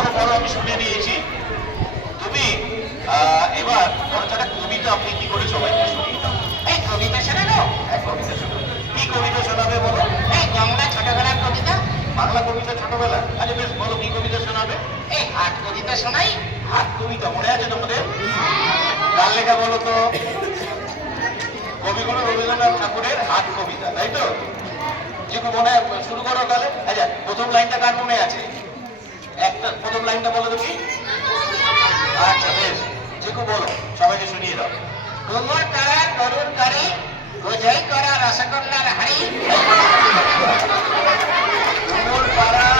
বলো বলো, আমি শুনে নিয়েছি। তুমি এবার একটা কবিতা আবৃত্তি করে সবাইকে শুনিয়ে দাও। এই কবিতা শোনানো? এক কবিতা শোনাবে। কি কবিতা শোনাবে বলো? এই বাংলা ছোটবেলার কবিতা। বাংলা কবিতা ছোটবেলা? আচ্ছা বেশ, বলো কি কবিতা শোনাবে। এই হাট কবিতা শোনাই। হাত কবিতা মনে আছে তোমাদের? কার লেখা বলো তো? কবিগুরু রবীন্দ্রনাথ ঠাকুরের হাট কবিতা, তাই তো? যেকু মনে শুরু করো তাহলে। আচ্ছা, প্রথম লাইনটা কার মনে আছে? একটা প্রথম লাইনটা বলো দেখি। আচ্ছা বেশ, যেকু বলো, সবাইকে শুনিয়ে দাও। ঘুমর করার গরুর গাড়ি, বোঝাই করা রসগোল্লার হাড়ি। ঘুমর পাড়ার